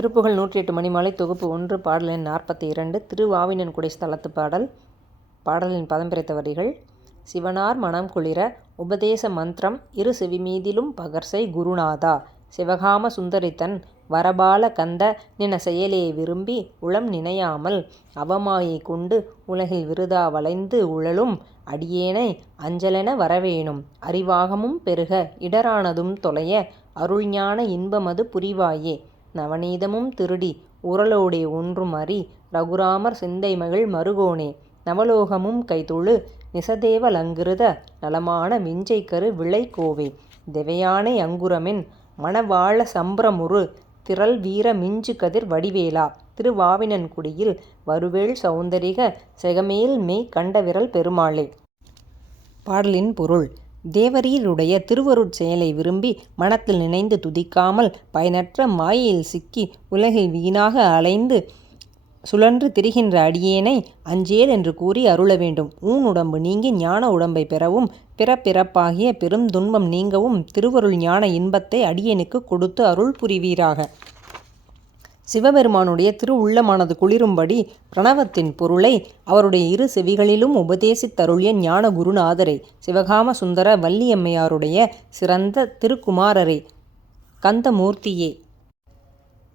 திருப்புகழ் நூற்றி எட்டு மணிமாலை தொகுப்பு ஒன்று பாடல் எண் நாற்பத்தி இரண்டு திருவாவினன்குடி ஸ்தலத்து பாடல் பாடலின் பதம் பிரித்த வரிகள் சிவனார் மனம் குளிர உபதேச மந்திரம் இரு செவிமீதிலும் பகர்சை குருநாதா சிவகாம சுந்தரித்தன் வரபால கந்த நின செயலே விரும்பி உளம் நினையாமல் அவமாயை கொண்டு உலகில் விருதா வளைந்து உழலும் அடியேனை அஞ்சலென வரவேணும் அறிவாகமும் பெருக இடரானதும் தொலைய அருள்ஞான இன்பமது புரிவாயே நவநீதமும் திருடி உரலோடே ஒன்றும் அறி ரகுராமர் சிந்தைமகிழ் மருகோனே. நவலோகமும் கைதொழு நிசதேவ லங்கிருத நலமான விஞ்சைக்கரு விளைகோவே திவையானை அங்குரமென் மணவாள சம்பரமுரு திரள் வீர மிஞ்சு கதிர் வடிவேலா. திருவாவினன்குடியில் வருவேள் சௌந்தரிக செகமேல் மெய் கண்டவிரல் பெருமாளே. பாடலின் பொருள் தேவரீருடைய திருவருட் செயலை விரும்பி மனத்தில் நினைந்து துதிக்காமல் பயனற்ற மாயையில் சிக்கி உலகில் வீணாக அலைந்து சுழன்று திரிகின்ற அடியேனை அஞ்சேல் என்று கூறி அருள வேண்டும். ஊன் உடம்பு நீங்கி ஞான உடம்பை பெறவும் பிறப்பிறப்பாகிய பெரும் துன்பம் நீங்கவும் திருவருள் ஞான இன்பத்தை அடியேனுக்கு கொடுத்து அருள் புரிவீராக. சிவபெருமானுடைய திரு உள்ளமானது குளிரும்படி பிரணவத்தின் பொருளை அவருடைய இரு செவிகளிலும் உபதேசித்தருளிய ஞான குருநாதரை சிவகாம சுந்தர வள்ளியம்மையாருடைய சிறந்த திருக்குமாரரை கந்தமூர்த்தியே.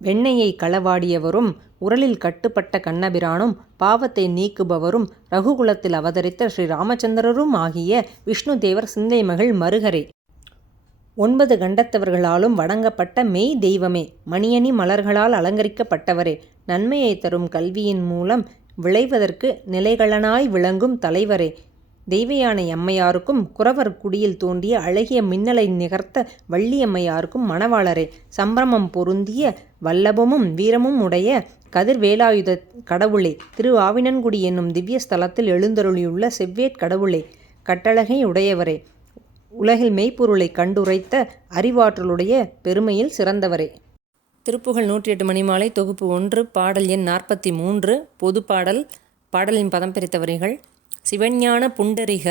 வெண்ணையை களவாடியவரும் உரலில் கட்டுப்பட்ட கண்ணபிரானும் பாவத்தை நீக்குபவரும் ரகுகுலத்தில் அவதரித்த ஸ்ரீ ராமச்சந்திரரும் ஆகிய விஷ்ணு தேவர் சிந்தை மகள் மருகரே. ஒன்பது கண்டத்தவர்களாலும் வணங்கப்பட்ட மெய் தெய்வமே மணியணி மலர்களால் அலங்கரிக்கப்பட்டவரே நன்மையை தரும் கல்வியின் மூலம் விளைவதற்கு நிலைகளனாய் விளங்கும் தலைவரே. தெய்வயானை அம்மையாருக்கும் குறவர் குடியில் தோன்றிய அழகிய மின்னலை நிகர்த்த வள்ளியம்மையாருக்கும் மணவாளரே சம்பிரமம் பொருந்திய வல்லபமும் வீரமும் உடைய கதிர்வேலாயுத கடவுளே திரு ஆவினன்குடி என்னும் திவ்ய ஸ்தலத்தில் எழுந்தருளியுள்ள செவ்வேட் கடவுளே கட்டழகை உடையவரே. உலகில் மெய்ப்பொருளை கண்டுரைத்த அறிவாற்றலுடைய பெருமையில் சிறந்தவரே. திருப்புகழ் நூற்றி எட்டு மணிமாலை தொகுப்பு ஒன்று பாடல் எண் நாற்பத்தி மூன்று பொது பாடல் பாடலின் பதம் பிரித்த வரிகள் சிவஞான புண்டரிக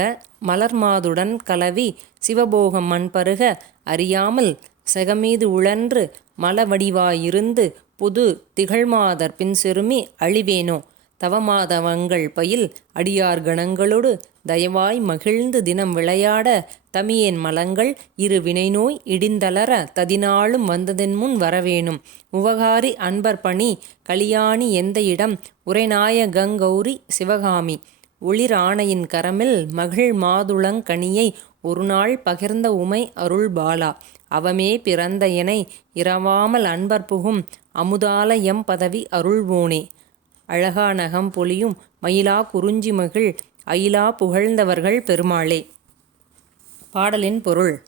மலர்மாதுடன் கலவி சிவபோகம் மண்பருக அறியாமல் செகமீது உழன்று மலவடிவாயிருந்து புது திகழ்மாதர் பின் செருமி அழிவேனோ? தவமாதவங்கள் பயில் அடியார் கணங்களொடு தயவாய் மகிழ்ந்து தினம் விளையாட தமியேன் மலங்கள் இரு வினைநோய் இடிந்தளர ததினாலும் வந்ததென் முன் வரவேணும். உவகாரி அன்பர் பணி கலியாணி எந்த இடம் உரைநாயகங்கௌரி சிவகாமி. ஒளிராணையின் கரமில் மகிழ் மாதுளங்கனியை ஒருநாள் பகிர்ந்த உமை அருள் பாலா. அவமே பிறந்த எனை இரவாமல் அன்பர் புகும் அமுதால எம் பதவி அருள்வோனே. அழகா நகம் பொலியும் மயிலா குறிஞ்சி மகிழ் அயிலா புகழ்ந்தவர்கள் பெருமாளே. பாடலின் பொருள்.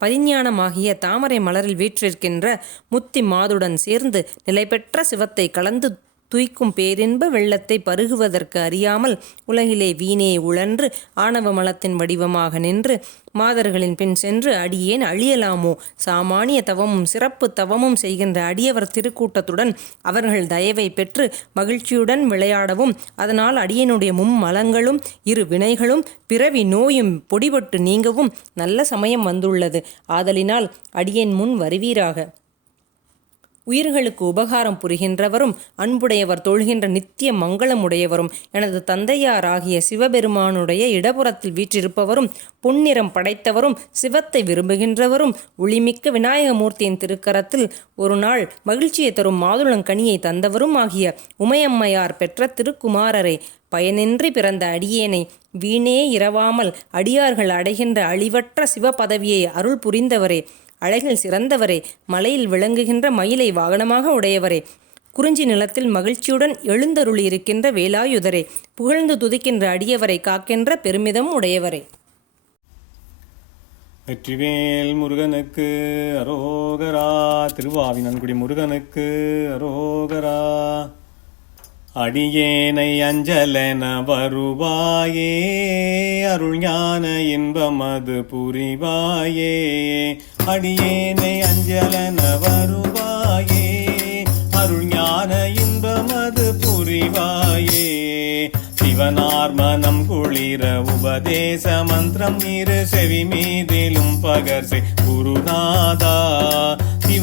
பதிஞானமாகிய தாமரை மலரில் வீற்றிருக்கின்ற முத்தி மாதுடன் சேர்ந்து நிலைபெற்ற சிவத்தை கலந்து துய்க்கும் பேரின்ப வெள்ளத்தை பருகுவதற்கு அறியாமல் உலகிலே வீணே உழன்று ஆணவ மலத்தின் வடிவமாக நின்று மாதர்களின் பின் சென்று அடியேன் அழியலாமோ? சாமானிய தவமும் சிறப்பு தவமும் செய்கின்ற அடியவர் திருக்கூட்டத்துடன் அவர்கள் தயவை பெற்று மகிழ்ச்சியுடன் விளையாடவும் அதனால் அடியனுடைய மும்மலங்களும் இரு வினைகளும் பிறவி நோயும் பொடிபட்டு நீங்கவும் நல்ல சமயம் வந்துள்ளது. ஆதலினால் அடியேன் முன் வருவீராக. உயிர்களுக்கு உபகாரம் புரிகின்றவரும் அன்புடையவர் தொழுகின்ற நித்திய மங்களமுடையவரும் எனது தந்தையாராகிய சிவபெருமானுடைய இடப்புறத்தில் வீற்றிருப்பவரும் பொன்னிறம் படைத்தவரும் சிவத்தை விரும்புகின்றவரும் ஒளிமிக்க விநாயகமூர்த்தியின் திருக்கரத்தில் ஒரு நாள் மகிழ்ச்சியை தரும் மாதுளங்கனியை தந்தவரும் ஆகிய உமையம்மையார் பெற்ற திருக்குமாரரை பயனின்றி பிறந்த அடியேனை வீணே இரவாமல் அடியார்கள் அடைகின்ற அழிவற்ற சிவ பதவியை அருள் புரிந்தவரே அழகில் சிறந்தவரே மலையில் விளங்குகின்ற மயிலை வாகனமாக உடையவரே. குறிஞ்சி நிலத்தில் மகிழ்ச்சியுடன் எழுந்தருளி இருக்கின்ற வேலாயுதரே. புகழ்ந்து துதிக்கின்ற அடியவரை காக்கின்ற பெருமிதம் உடையவரே. வெற்றிவேல் முருகனுக்கு அரோகரா. திருவாவினன்குடி முருகனுக்கு அரோகரா. அடியேனை அஞ்சலென வருவாயே அருள் ஞான இன்பமது புரிவாயே. அடியேனை அஞ்சலென வருவாயே அருள் ஞான இன்பமது புரிவாயே. சிவனார் மனம் குளிர உபதேச மந்திரம் இரு செவி மீதிலும் பகர்சே குருநாதா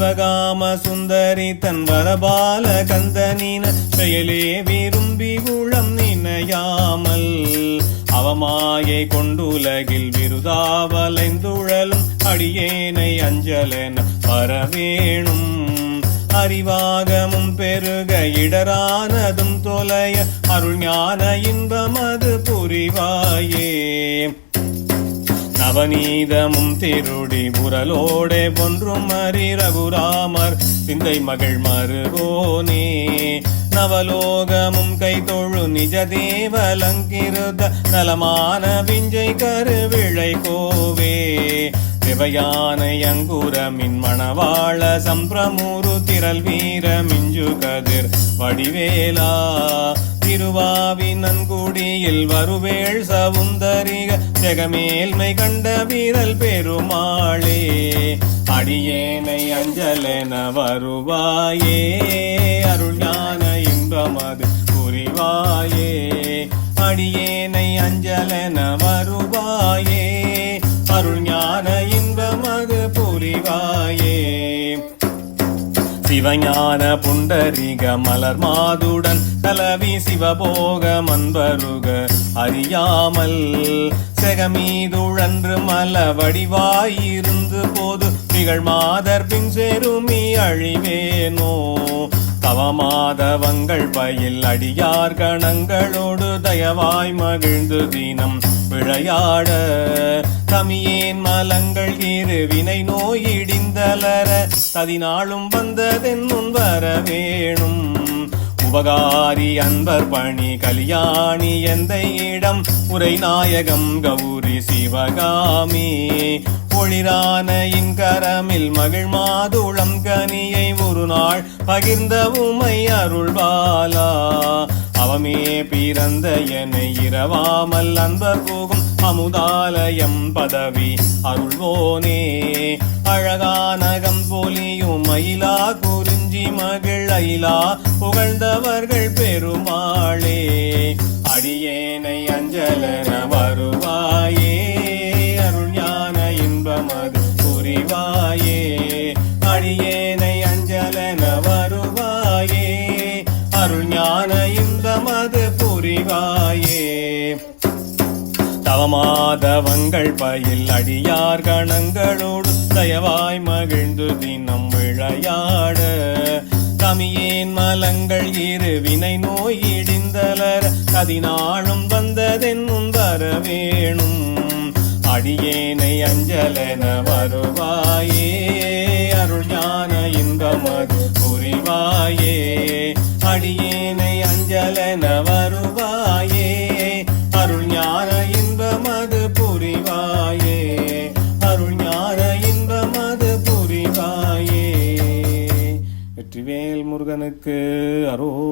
சிவகாம சுந்தரி தன் வரபால கந்தனின செயலே விரும்பி உளம் நினையாமல் அவமாயை கொண்டுலகில் விருதாவலைந்துழலும் அடியேனை அஞ்சலென வரவேணும். அறிவாகமும் பெருக இடரானதும் தொலைய அருள் ஞான இன்பமது புரிவாயே. நவநீதமும் திருடி புரலோடே ஒன்றும் அறி ரகுராமர். சிந்தை மகள் மருகோனே நவலோகமும் கை தொழு நிஜ தேவலங்கிருத நலமான விஞ்சை கருவிழை கோவே. திவையானை அங்குரமின் மணவாள சம்பிரமுரு திரள் வீர மிஞ்சு கதிர் வடிவேலா. திருவாவி நன்குடியில் வருவேள் சவுந்தரிக ஜெகமேல்மை கண்ட வீரல் பெருமாளே. அடியேனை அஞ்சலென வருவாயே அருள் ஞான இன்பமது புரிவாயே. அடியேனை அஞ்சலென சிவஞான புண்டரிக மலர் மாதுடன் தலவி சிவபோக மண்பருக அறியாமல் செகமீதுழன்று மல வடிவாயிருந்து போது திகழ் மாதர் பின் செருமி அழிவேனோ. தவமாதவங்கள் பயில் அடியார் கணங்களோடு தயவாய் மகிழ்ந்து தினம் விளையாட தமியேன் மலங்கள் இரு வினை நோயிடிந்தலர ததினாளும் வந்ததென்னும் வர வேணும். உபகாரி அன்பர் பணி கல்யாணி எந்த இடம்? உரை நாயகம் கௌரி சிவகாமி. ஒளிரான இன்கரமில் மகிழ் மாதுளம் கனியை ஒரு நாள் பகிர்ந்த உமை அருள்வாலா. அவமே பிறந்த என்னை இரவாமல் அன்பர் போகும் அமுதாலயம் பதவி அருள்வோனே. அழகானகம் போலியும் மயிலா குறிஞ்சி மகிழ் ஐலா புகழ்ந்தவர்கள் பே தவமாதவங்கள் பயில் அடியார் கணங்களோடு தயவாய் மகிழ்ந்து தினம் விளையாட. தமியேன் மலங்கள் இரு வினை நோய் இடிந்தலர் கதினாளும் வந்ததென்னும் வரவேணும். அடியேனை அஞ்சலென வருவாயே அருள் ஞான இன்பமது வெற்றிவேல் முருகனுக்கு